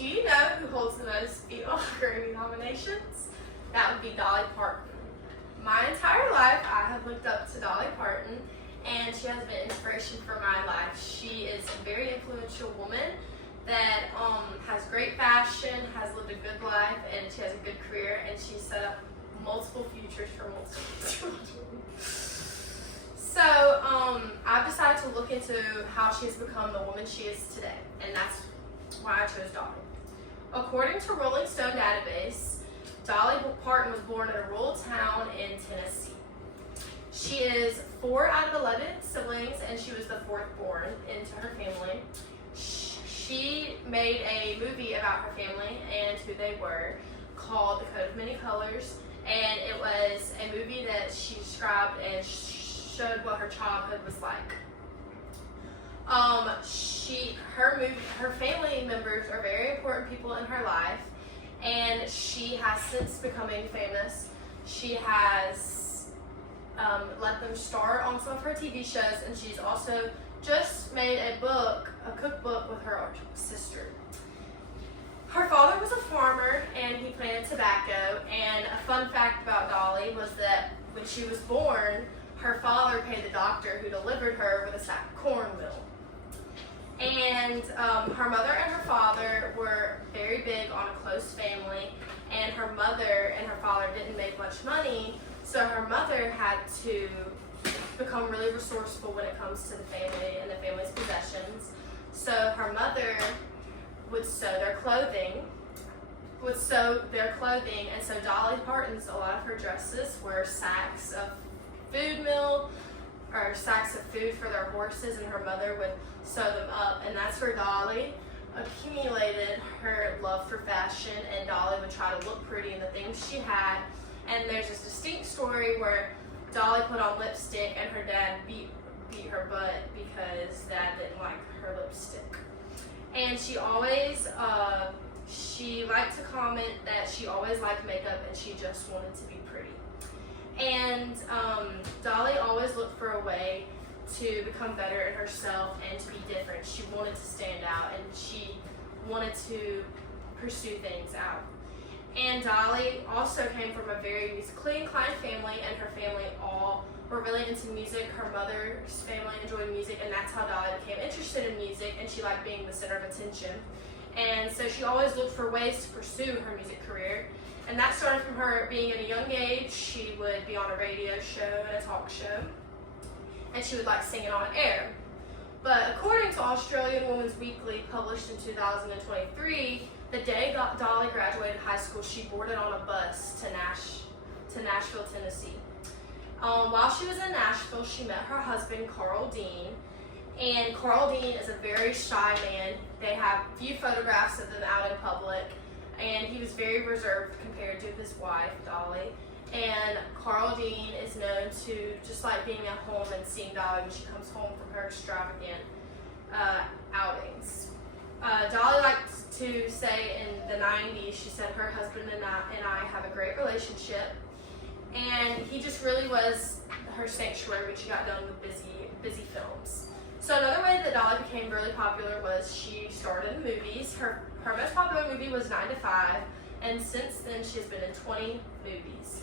Do you know who holds the most Grammy nominations? That would be Dolly Parton. My entire life, I have looked up to Dolly Parton, and she has been inspiration for my life. She is a very influential woman that has great fashion, has lived a good life, and she has a good career, and she set up multiple futures for multiple children. So I've decided to look into how she has become the woman she is today, and that's why I chose Dolly. According to Rolling Stone database, Dolly Parton was born in a rural town in Tennessee. She is 4 out of 11 siblings, and she was the 4th born into her family. She made a movie about her family and who they were called The Coat of Many Colors, and it was a movie that she described and showed what her childhood was like. Her family members are very important people in her life, and she has since becoming famous. She has let them star on some of her TV shows, and she's also just made a cookbook with her sister. Her father was a farmer, and he planted tobacco, and a fun fact about Dolly was that when she was born, her father paid the doctor who delivered her with a sack of cornmeal. And her mother and her father were very big on a close family, and her mother and her father didn't make much money, so her mother had to become really resourceful when it comes to the family and the family's possessions. So her mother would sew their clothing, and so Dolly Parton's, a lot of her dresses were sacks of sacks of food for their horses, and her mother would sew them up, and that's where Dolly accumulated her love for fashion, and Dolly would try to look pretty in the things she had. And there's this distinct story where Dolly put on lipstick and her dad beat her butt because Dad didn't like her lipstick. And she always, she liked to comment that she always liked makeup and she just wanted to be pretty. And Dolly always looked for a way to become better in herself and to be different. She wanted to stand out, and she wanted to pursue things out. And Dolly also came from a very musically inclined family, and her family all were really into music. Her mother's family enjoyed music, and that's how Dolly became interested in music, and she liked being the center of attention. And so she always looked for ways to pursue her music career. And that started from her being at a young age. She would be on a radio show and a talk show, and she would like sing it on air. But according to Australian Women's Weekly, published in 2023, the day Dolly graduated high school, she boarded on a bus to Nashville, Tennessee. While she was in Nashville, she met her husband, Carl Dean, and Carl Dean is a very shy man. They have few photographs of them out in public, and he was very reserved compared to his wife, Dolly. And Carl Dean is known to just like being at home and seeing Dolly when she comes home from her extravagant outings. Dolly likes to say in the 90s, she said her husband and I have a great relationship, and he just really was her sanctuary when she got done with busy films. So another way that Dolly became really popular was she starred in movies. Her most popular movie was 9 to 5, and since then she has been in 20 movies.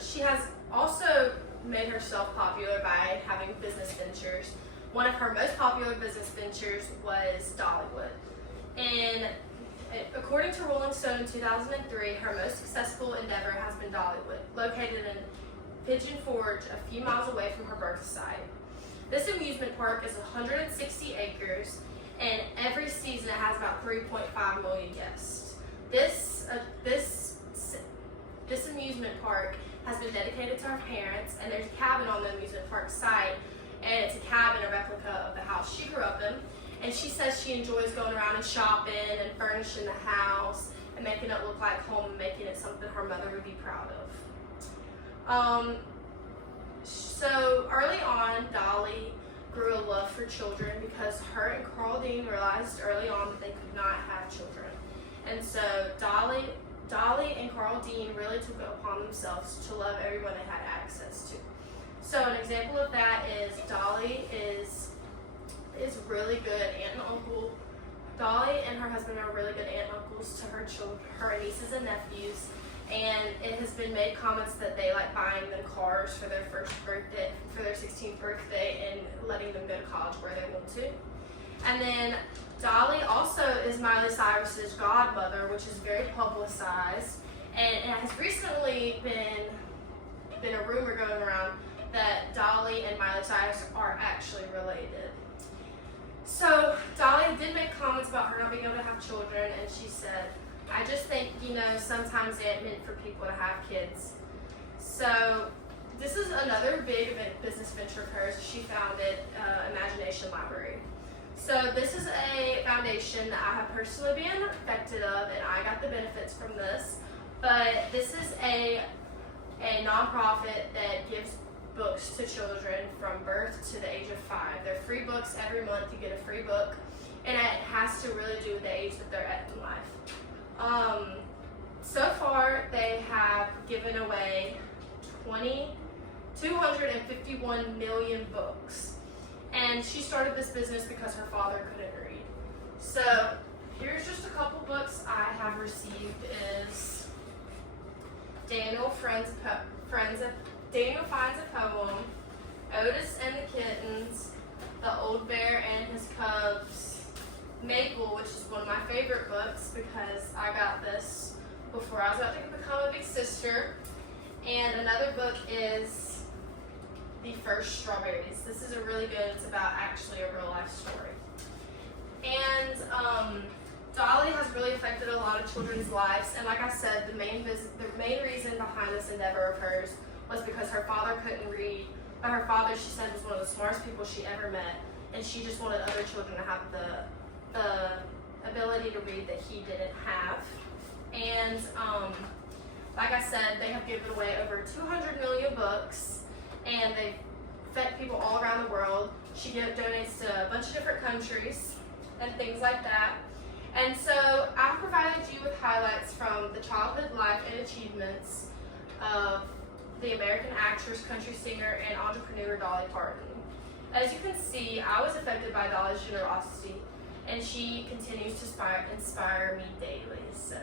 She has also made herself popular by having business ventures. One of her most popular business ventures was Dollywood. And according to Rolling Stone in 2003, her most successful endeavor has been Dollywood, located in Pigeon Forge, a few miles away from her birth site. This amusement park is 160 acres, and every season it has about 3.5 million guests. This amusement park has been dedicated to her parents, and there's a cabin on the amusement park site, and it's a cabin, a replica of the house she grew up in. And she says she enjoys going around and shopping and furnishing the house and making it look like home and making it something her mother would be proud of. So early on, Dolly grew a love for children because her and Carl Dean realized early on that they could not have children. And so Dolly and Carl Dean really took it upon themselves to love everyone they had access to. So an example of that is Dolly is really good Dolly and her husband are really good aunt and uncles to her children, her nieces and nephews, and it has been made comments that they like buying them cars for their first birthday, for their 16th birthday, and letting them go to college where they want to. And then Dolly also is Miley Cyrus's godmother, which is very publicized, and it has recently been a rumor going around that Dolly and Miley Cyrus are actually related. So Dolly did make comments about her not being able to have children, and she said, I just think, sometimes it ain't meant for people to have kids. So this is another big business venture of hers. She founded Imagination Library. So this is a foundation that I have personally been affected of, and I got the benefits from this. But this is a nonprofit that gives books to children from birth to the age of 5. They're free books every month. You get a free book, and it has to really do with the age that they're at in life. So far, they have given away 251 million books. And she started this business because her father couldn't read. So here's just a couple books I have received is Daniel Finds a Poem, Otis and the Kittens, The Old Bear and His Cubs, Maple, which is one of my favorite books because I got this before I was about to become a big sister. And another book is The First Strawberries. This is a really good, it's about actually a real life story. And Dolly has really affected a lot of children's lives, and like I said, the main reason behind this endeavor of hers was because her father couldn't read, but her father, she said, was one of the smartest people she ever met, and she just wanted other children to have the ability to read that he didn't have. And like I said, they have given away over 200 million books, and they've fed people all around the world. She donates to a bunch of different countries and things like that. And so I've provided you with highlights from the childhood life and achievements of the American actress, country singer, and entrepreneur Dolly Parton. As you can see, I was affected by Dolly's generosity, and she continues to inspire me daily. So.